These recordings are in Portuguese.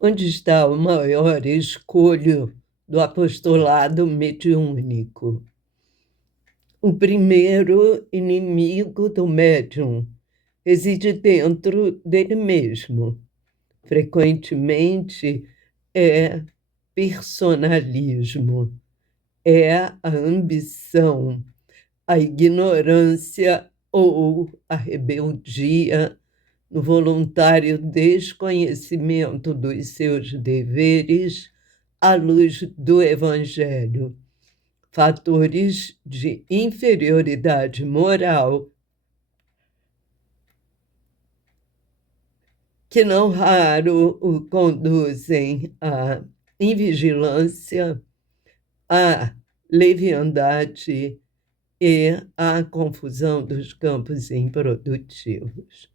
Onde está o maior escolho do apostolado mediúnico? O primeiro inimigo do médium reside dentro dele mesmo. Frequentemente é personalismo, é a ambição, a ignorância ou a rebeldia no voluntário desconhecimento dos seus deveres à luz do Evangelho, fatores de inferioridade moral que não raro o conduzem à invigilância, à leviandade e à confusão dos campos improdutivos.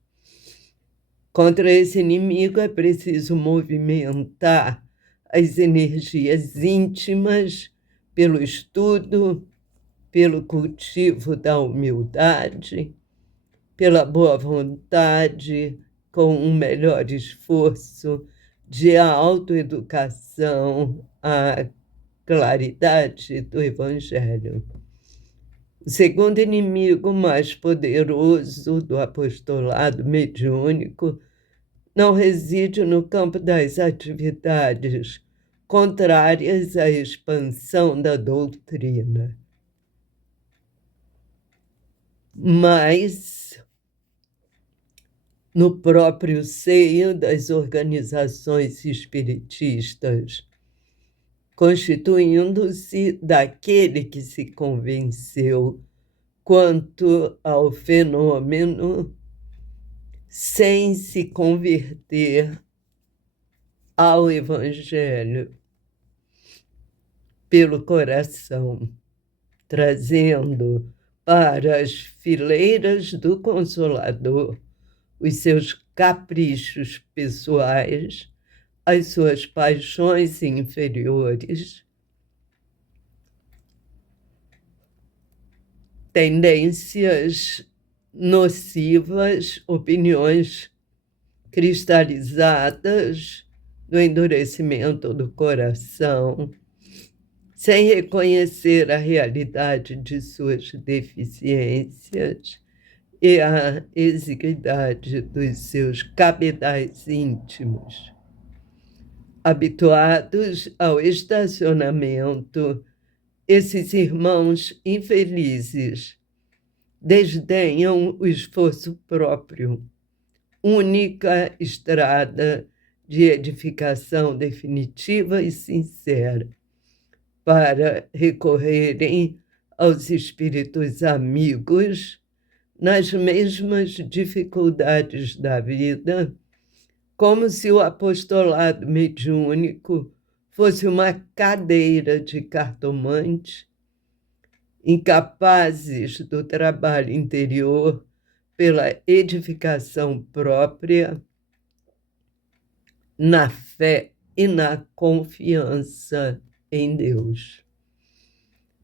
Contra esse inimigo é preciso movimentar as energias íntimas pelo estudo, pelo cultivo da humildade, pela boa vontade, com um melhor esforço de autoeducação à claridade do Evangelho. O segundo inimigo mais poderoso do apostolado mediúnico não reside no campo das atividades contrárias à expansão da doutrina, mas no próprio seio das organizações espiritistas, constituindo-se daquele que se convenceu quanto ao fenômeno sem se converter ao Evangelho pelo coração, trazendo para as fileiras do Consolador os seus caprichos pessoais, as suas paixões inferiores, tendências nocivas, opiniões cristalizadas no endurecimento do coração, sem reconhecer a realidade de suas deficiências e a exiguidade dos seus cabedais íntimos. Habituados ao estacionamento, esses irmãos infelizes desdenham o esforço próprio, única estrada de edificação definitiva e sincera, para recorrerem aos espíritos amigos nas mesmas dificuldades da vida, como se o apostolado mediúnico fosse uma cadeira de cartomante, incapazes do trabalho interior pela edificação própria, na fé e na confiança em Deus.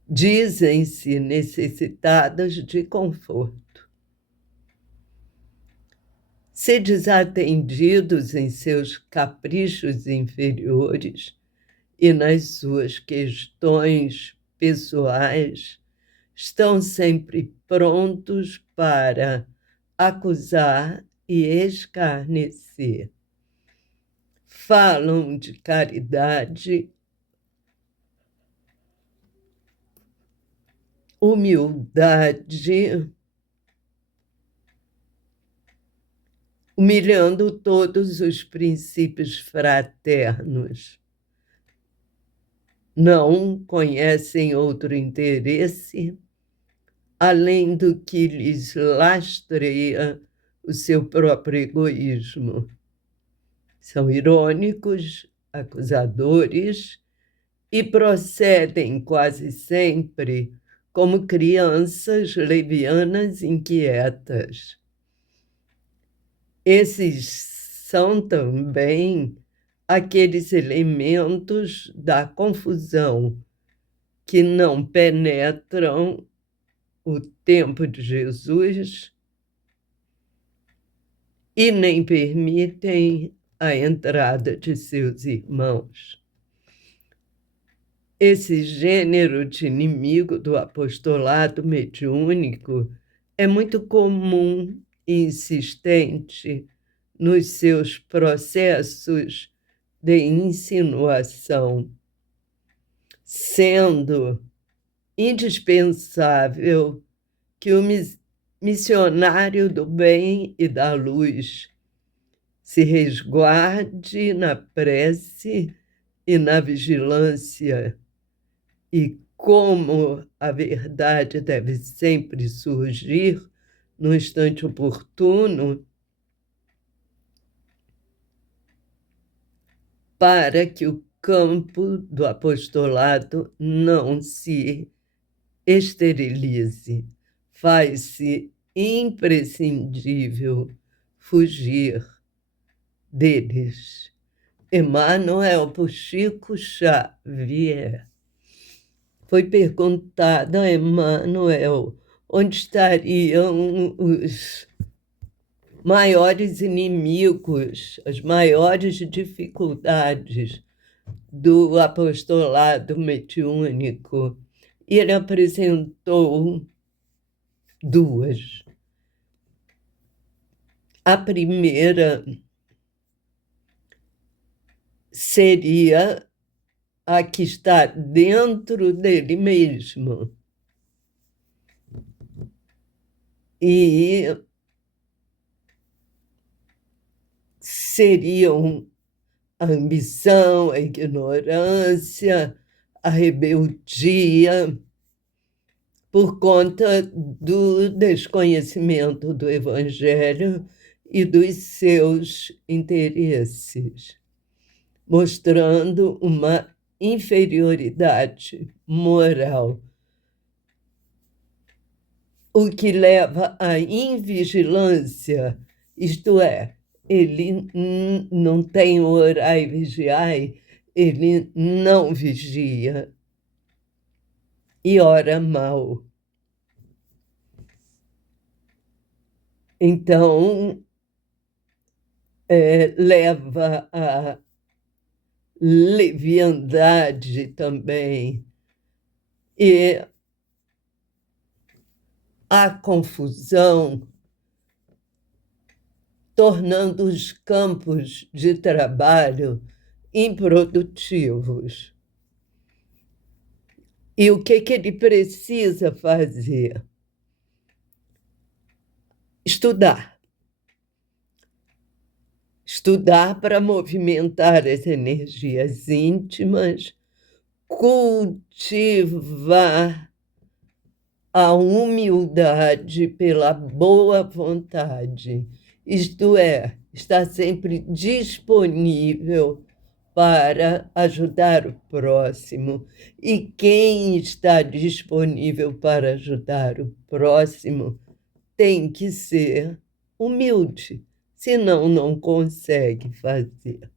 Dizem-se necessitadas de conforto. Se desatendidos em seus caprichos inferiores e nas suas questões pessoais, estão sempre prontos para acusar e escarnecer. Falam de caridade, humildade, humilhando todos os princípios fraternos. Não conhecem outro interesse além do que lhes lastreia o seu próprio egoísmo. São irônicos, acusadores e procedem quase sempre como crianças levianas inquietas. Esses são também aqueles elementos da confusão que não penetram o tempo de Jesus e nem permitem a entrada de seus irmãos. Esse gênero de inimigo do apostolado mediúnico é muito comum e insistente nos seus processos de insinuação, sendo indispensável que o missionário do bem e da luz se resguarde na prece e na vigilância, e como a verdade deve sempre surgir no instante oportuno, para que o campo do apostolado não se esterilize. Faz-se imprescindível fugir deles. Emmanuel por Chico Xavier. Foi perguntado a Emmanuel onde estariam os maiores inimigos, as maiores dificuldades do apostolado mediúnico. E ele apresentou duas. A primeira seria a que está dentro dele mesmo. E seriam a ambição, a ignorância, a rebeldia, por conta do desconhecimento do Evangelho e dos seus interesses, mostrando uma inferioridade moral, o que leva à invigilância, isto é, ele não tem orai e vigiai, ele não vigia e ora mal. Então, leva a leviandade também e a confusão, tornando os campos de trabalho improdutivos. E o que ele precisa fazer? Estudar. Estudar para movimentar as energias íntimas, cultivar a humildade pela boa vontade, isto é, estar sempre disponível para ajudar o próximo. E quem está disponível para ajudar o próximo tem que ser humilde, senão não consegue fazer.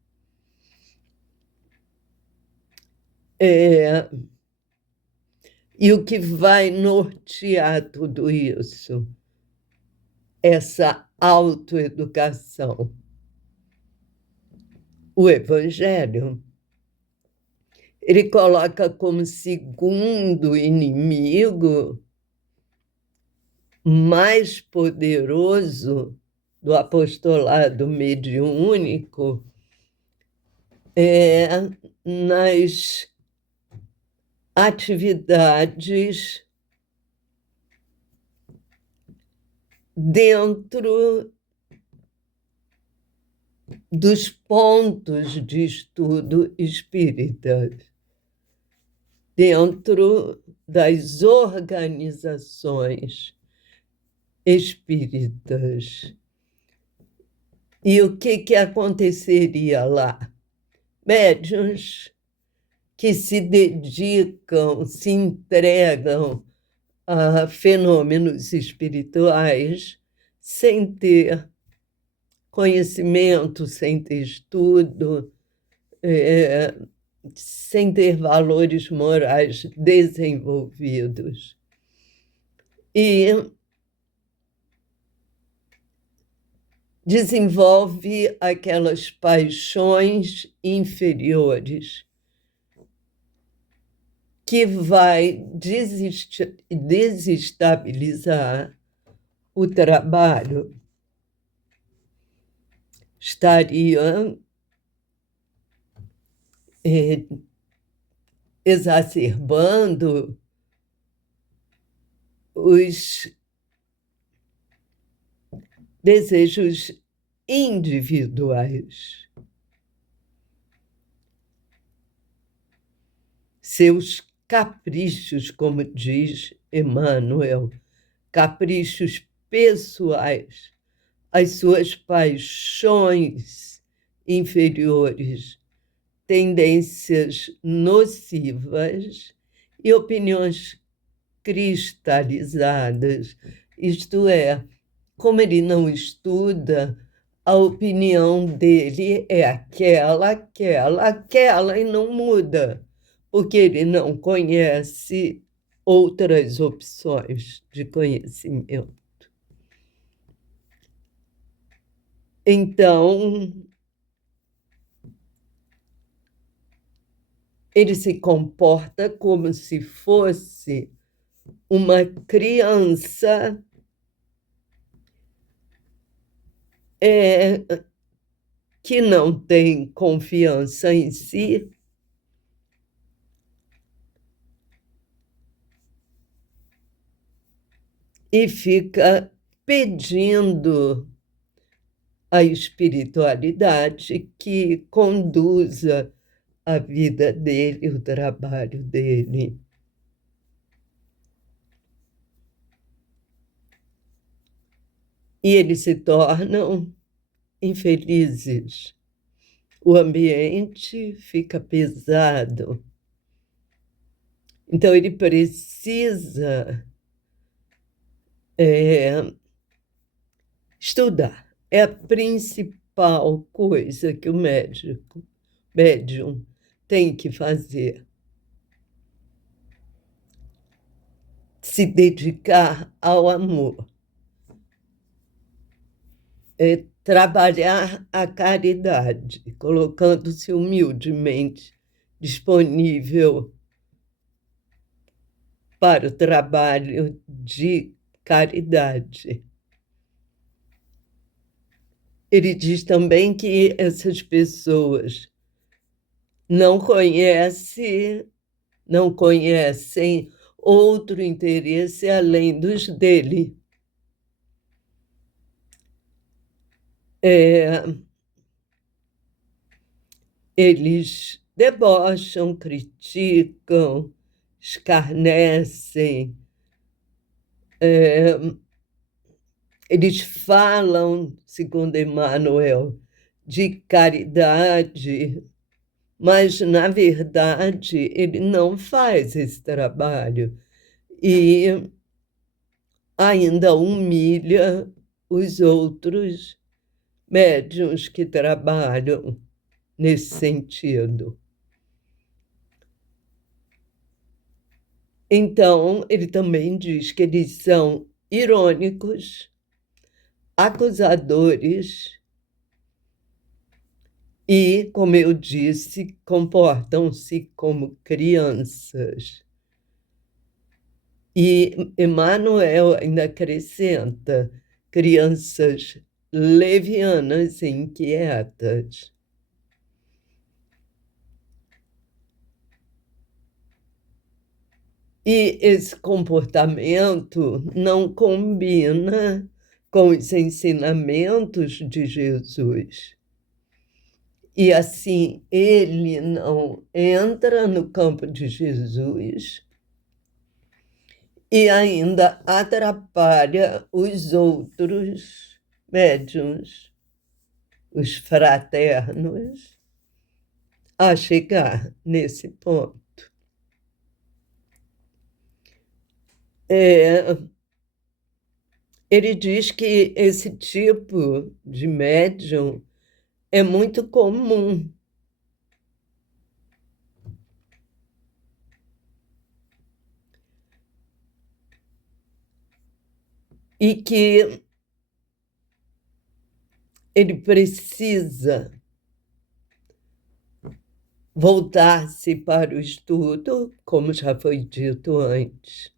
E o que vai nortear tudo isso? Essa autoeducação. O Evangelho, ele coloca como segundo inimigo mais poderoso do apostolado mediúnico nas atividades dentro dos pontos de estudo espíritas, dentro das organizações espíritas. E o que aconteceria lá? Médiuns que se dedicam, se entregam a fenômenos espirituais sem ter conhecimento, sem ter estudo, sem ter valores morais desenvolvidos. E desenvolve aquelas paixões inferiores que vai desestabilizar o trabalho. Estaria exacerbando os desejos individuais, seus caprichos, como diz Emmanuel, caprichos pessoais, as suas paixões inferiores, tendências nocivas e opiniões cristalizadas, isto é, como ele não estuda, a opinião dele é aquela e não muda, porque ele não conhece outras opções de conhecimento. Então, ele se comporta como se fosse uma criança que não tem confiança em si e fica pedindo a espiritualidade que conduza a vida dele, o trabalho dele. E eles se tornam infelizes. O ambiente fica pesado. Então, ele precisa estudar. É a principal coisa que o médium tem que fazer. Se dedicar ao amor. Trabalhar a caridade, colocando-se humildemente disponível para o trabalho de caridade. Ele diz também que essas pessoas não conhecem outro interesse além dos dele. Eles debocham, criticam, escarnecem, eles falam, segundo Emmanuel, de caridade, mas, na verdade, ele não faz esse trabalho e ainda humilha os outros médiuns que trabalham nesse sentido. Então, ele também diz que eles são irônicos, acusadores e, como eu disse, comportam-se como crianças. E Emmanuel ainda acrescenta crianças levianas e inquietas. E esse comportamento não combina com os ensinamentos de Jesus. E assim, ele não entra no campo de Jesus e ainda atrapalha os outros médiuns, os fraternos, a chegar nesse ponto. Ele diz que esse tipo de médium é muito comum. E que ele precisa voltar-se para o estudo, como já foi dito antes,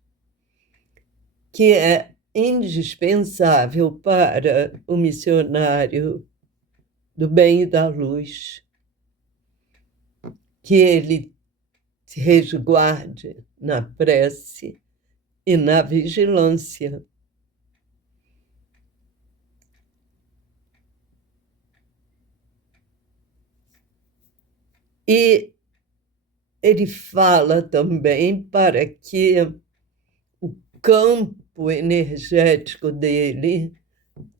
que é indispensável para o missionário do bem e da luz, que ele se resguarde na prece e na vigilância. E ele fala também para que o campo energético dele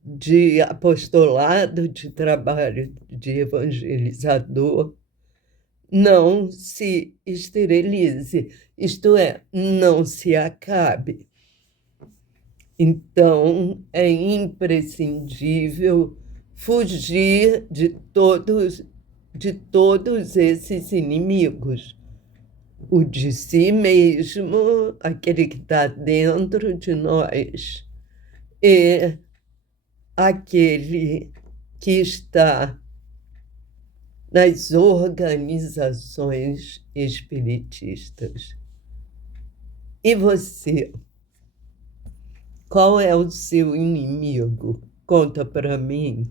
de apostolado, de trabalho de evangelizador, não se esterilize, isto é, não se acabe. Então, é imprescindível fugir de todos esses inimigos. O de si mesmo, aquele que está dentro de nós, e aquele que está nas organizações espiritistas. E você? Qual é o seu inimigo? Conta para mim.